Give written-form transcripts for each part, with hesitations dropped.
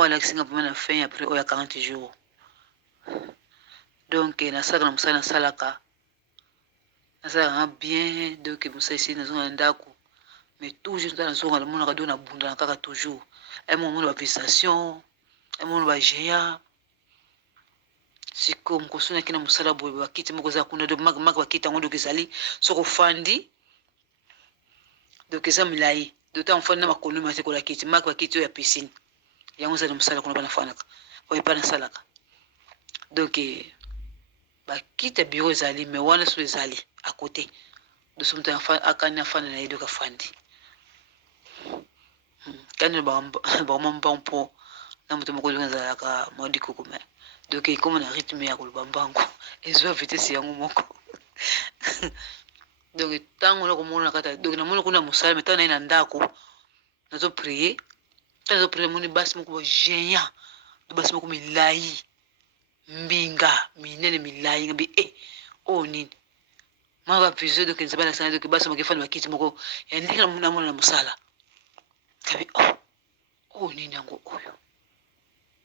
moi la singa pour na fin après oya 40 jours donc na saka na musala salaka na saka bien donc musala ici na zonga ndako mais toujours dans la zone mona ka dona bunda na kaka toujours un moment de fixation un moment ba géant siko mkosuna kina musala boye bakiti moko za kuna donc mak bakita ngo donc ezali soko fandi donc eza milai donc ta mfana makono ma sekola kiti mak bakiti ya piscine yango za musala kuna bana fanaka oye pana salaka donc bakita bureau ezali mais wana so ezali à côté de son temps akanya fana na yedo ka fandi kana ba mambampo na mutu moko za ka modi kokuma donc comme na rythme ya koloba mbango ezwa vitesse yango moko donc tango na komona kata donc na mona kuna musala mais tango na ndako nazo prier moni basi moko ba géant do basi moko milai mbinga minene milai ngabi o nini ma vision donc nzaba na sana donc basi moko fana bakiti moko ya ndika na mona na musala kabi o nini yango oyo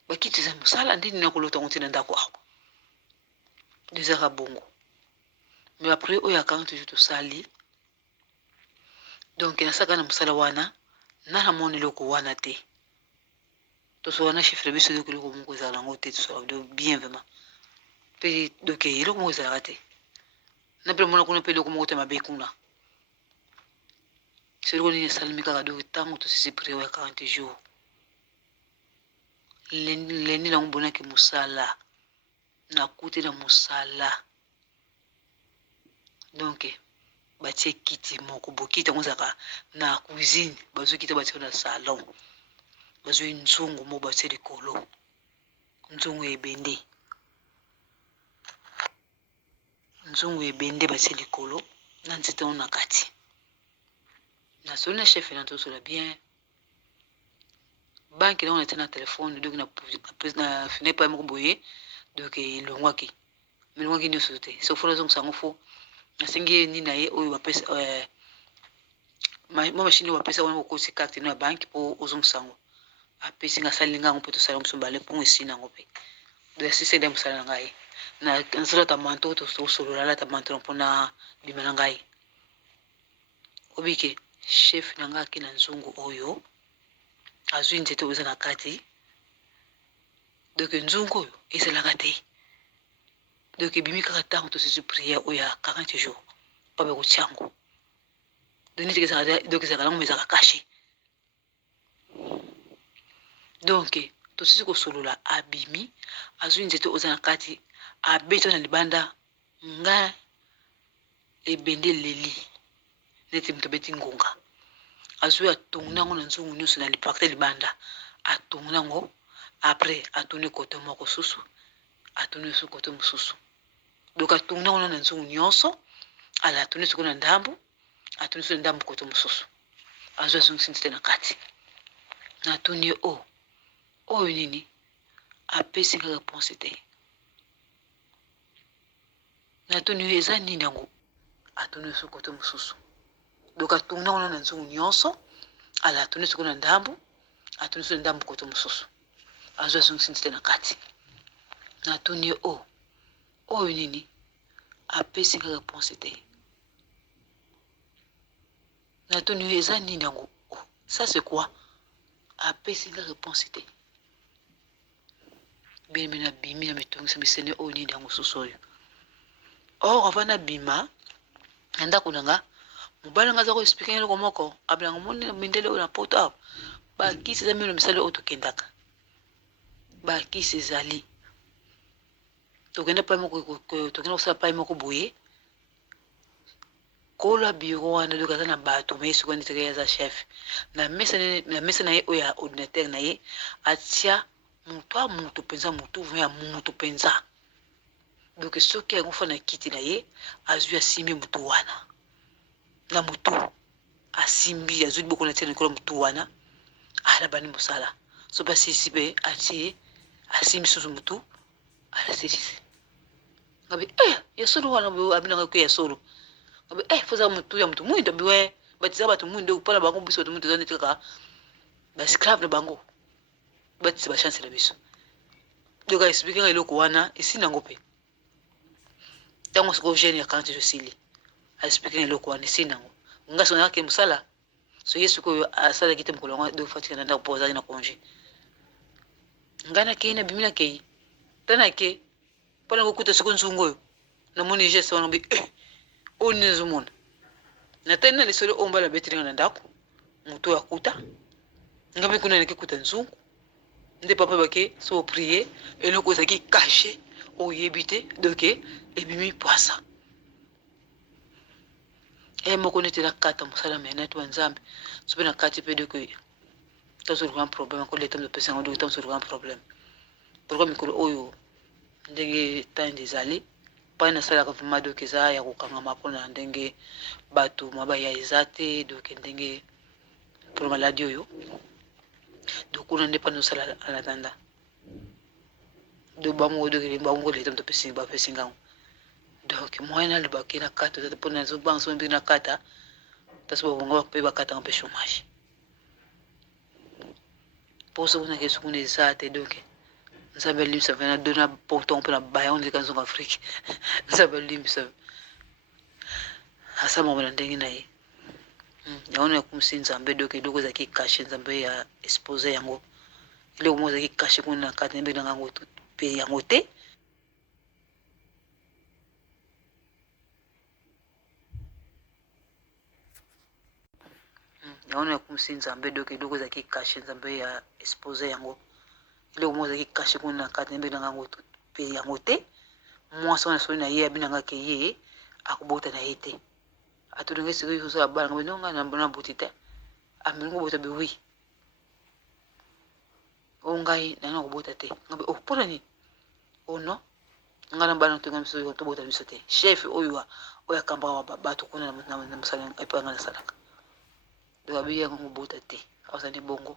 bakiti za musala ndini na kolota ntina ndako aho déjà bongo mais après oya 40 jours to sali donc na saka na musala wana na moni loko wana te to so wana chef de biso de ko moko za lango te so bien vraiment pe donc il ko za raté na pe mona kuna pe loko moko te mabe kuna c'est ko ni salmi kaka do tango to sisi prier oya 40 jours leni na mbona ke musala na kuti na musala donc batie kiti moko bokita ngozaka na cuisine bazo kita batie na salon bazo nzungu mo batie likolo nzungu ebende batie likolo na nzete na kati na sona chef na to sola bien banque na tena téléphone donc na fine pas moko boye donc ilongwaki milongwaki ni sote so fo zongo sango fo nasengi ni na ye oyo bapesa machine bapesa wana kokosi carte na banque po ozongo sango apesi nga salinga ngo poto sala mso bale po esina ngo pe do asise dem sala ngai na nzela ta manto to solo la ta manto pona bimana ngai obike chef na nga kina nzungu oyo azwi nzete oza na kati donc nzungu oyo ezalaka te donc bimi kaka tango to sisi prière oya 40 jours pa be kutiango donc ezalaka nango ezalaka caché donc to sisi kosolola abimi azwi nzete oza na kati abeto na libanda nga ebende leli neti mutu beti ngonga azwi atungu nango na nzungu nyonso na lipakte libanda atungu nango après atuni kote moko susu atuni su kote mosusu donc atungu nango na nzungu nyonso ala atuni suku na ndambu atuni su ndambu kote mosusu azwi azongisi nzete na kati na atuni oyo nini apesi kaka réponse te na atuni eza nini yango atuni su kote mosusu donc atungu nango na nzungu nyonso ala atuni suku na ndambu atuni su ndambu kote mosusu azwi azongisi nzete na kati na atuni oyo nini apesi kaka réponse te na atuni eza nini yango ça c'est quoi apesi kaka réponse te bimi na bimi na mitungisa misene oyo nini yango susu oyo avana bima ndako nanga mobali nga aza koexplike eloko moko abilanga moni mindele oyo na poto awa bakisi eza mino misala oyo tokendaka bakisi ezali tokenda kosala pai moko boye kola biro wana donc aza na bato me soki neti ye aza chef na mesa na ye oyo ya ordinateur na ye atia motu a motu mpenza motu ya motu mpenza donc soki yango fa na kiti na ye azwi asimbi motu wana na motu asimbi azwi liboko na tia likolo motu wana alabani mosala so basisi mpe atie asimbi susu motu alasilisi ngabi ya solo wana abinanga ke ya solo ngabi foza motu ya motu mwindo biwe batiza bato mwindo mpona bango biso bato mwindo eza neti kaka basclave na bango batisa bachance na biso donc aexplike nga eloko wana esi nango mpe ntango sikoyo jeune ya 40 josili aexplike nga eloko wana esi nango nga so nakake mosala so ye sikoyo asalaki te mokolo yango deux fois tika na ndako mpo azalaki na congé ngai nakei nabimi nakei ta nake mpona kokuta siko nzungu oyo namoni geste wana bi oyo nini nazomona natali na lisolo oyo mbala betelinga na ndako moto oyo akuta ngai mpe kuna nake kuta nzungu nde papa bake so oprie eloko ezalaki kashe oyebi te donc ebimi poisa moko neti nakata mosala mena to nzambe so mpe nakati mpe donc tozoluka un problème akoleta mopesa yango donc tozoluka un problème pourquoi mikolo oyo ndenge tande ezali mpani nasalaka vraimen donc eza ya kokangama mpona ndenge bato mabaya eza te donc ndenge pour maladi oyo donc kuna nde mpani osala alatanda donc bango leta bapesi ngango donc moyen nalobaki nakata mpona nazobanga so mpe nakata taso babonga mpe bakatanga mpe chômage mpo so kuna kesu kuna eza te donc nzambe alimbisa ve na dona pourtant mpona baya ngo ndeka nzongo afrique nzambe alimbisa asamama na ndenge na ye yango na yakumisi nzambe donc eloko ezalaki kashe nzambe ya expose yango eloko moko ezalaki kashe kuna na kati nayebeli nanga yango mpe yango te yango na yakumisi nzambe donc eloko ezalaki kashe nzambe ya expose yango eloko moko ezalaki kashe kuna na kati nayebeli nanga yango mpe yango te mwasi wana soni na ye abinanga ke ye akobota na ye te atolongi sikoyo osala bana nga benonga na boti te amengo bota be wi o ngai nanga kobota te ngabe o mpona nini o non ngai na bana tonga biso tobota biso te chef oyo oyo akambaka bato kuna na mosala epa nga nasalaka donc abi yango kobota te azali bongo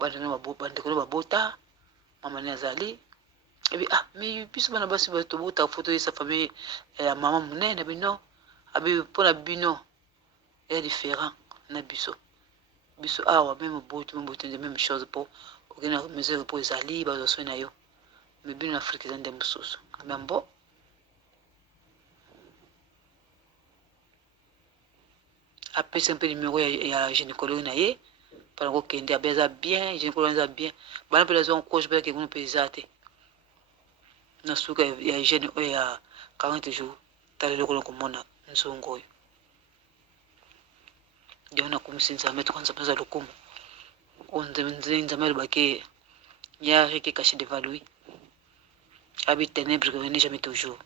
bandeko babota mama ne azali ebi mi biso bana basi tobota foto esa famille ya mama monene bino abi mpona bino ya différent na biso awa meme moboti nde même chose mpo okende na mesure mpo ezali bazwa soi na yo me bino na afrique eza nde mosusu membo apesa mpe numero ya gynécologue na ye mpona kokende abe aza bien gynécologue eza bien bana mpe nazwa nkoje mpe akenge mpe eza te na suka ya hygiène oyo ya 40 jours tala eloko na komona nzongo oyo yango nakomisi nzambe tokanzambe aza lokumu oyo nzambe alobaki ya reke caché devant lui abi ténèbre que venez jamais toujours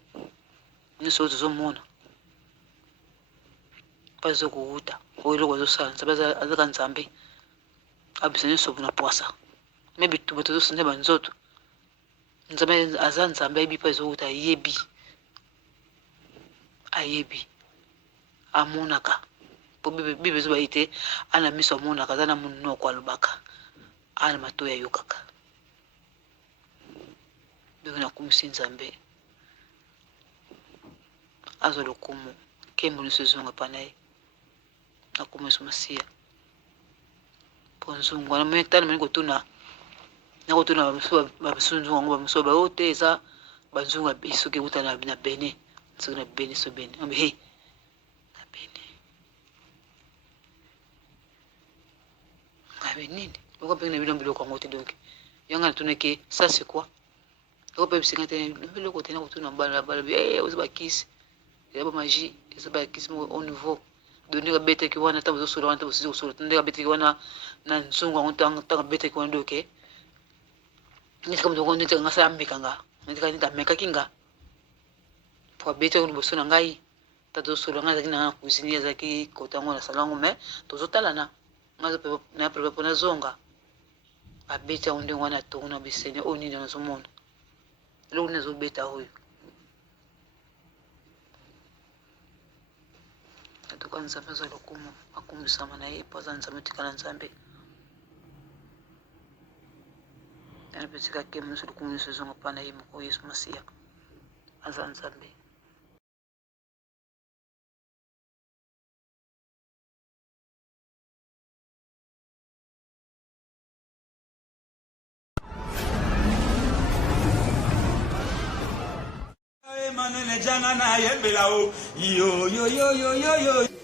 nyonso oyo tozomona mpo aza kowuta oyo eloko azosala nzambe azaka nzambe abisa nyonso na poisa me bitumba tozosende banzoto nzambe aza nzambe ayebi mpo ezowuta ayebi amonaka mpo bible ezoba ye te ana miso amonaka aza na monoko alobaka ana matoyi ayokaka donc nakumisi nzambe azwa lokumu nkembo nyonso ezonga epa na ye nakumisi masiya mpo nzungu wana metana mani kotuna nakotuna babiso nzungu yango bamoso baoyo te eza banzungu soki euta na bene soki na bene so bene na bene abe nini oko mpe na bino biloko yango te donc yanga natunaki ça c'est quoi oko mpe bisinga te biloko te na kotuna bala oza bakisi eza bamagie eza bakisi moko au niveau donde kabetaki wana ntango ozosola wana ntango osisi kosola nde kabetaki wana na nzungu yango ntango abetaki wana doke neti kama toko neti nga sala amekanga neti neti amekaki nga po abeti yango liboso na ngai ntango tozosola ngai azalaki na nga na cuisine azalaki kota yango na sala yango mais tozotalana naya prépa mpo nazonga abeti yango ndenge wana tongo na bisene oyo nini nazomona eloko nini azobeta oyo atoka nzambe aza lokumu akumisama na ye mpo aza nzambe tikala nzambe yana mpe tikake moso lokumu nyonso ezonga mpa na ye moko yesu masiya aza nzambe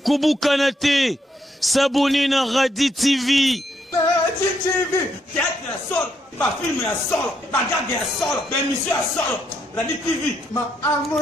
Kubu Kanate, s'abonner à Radi TV. Radi TV, théâtre à sol, ma film à sol, ma gag à sol, ma émission à sol, Radi TV. Ma amour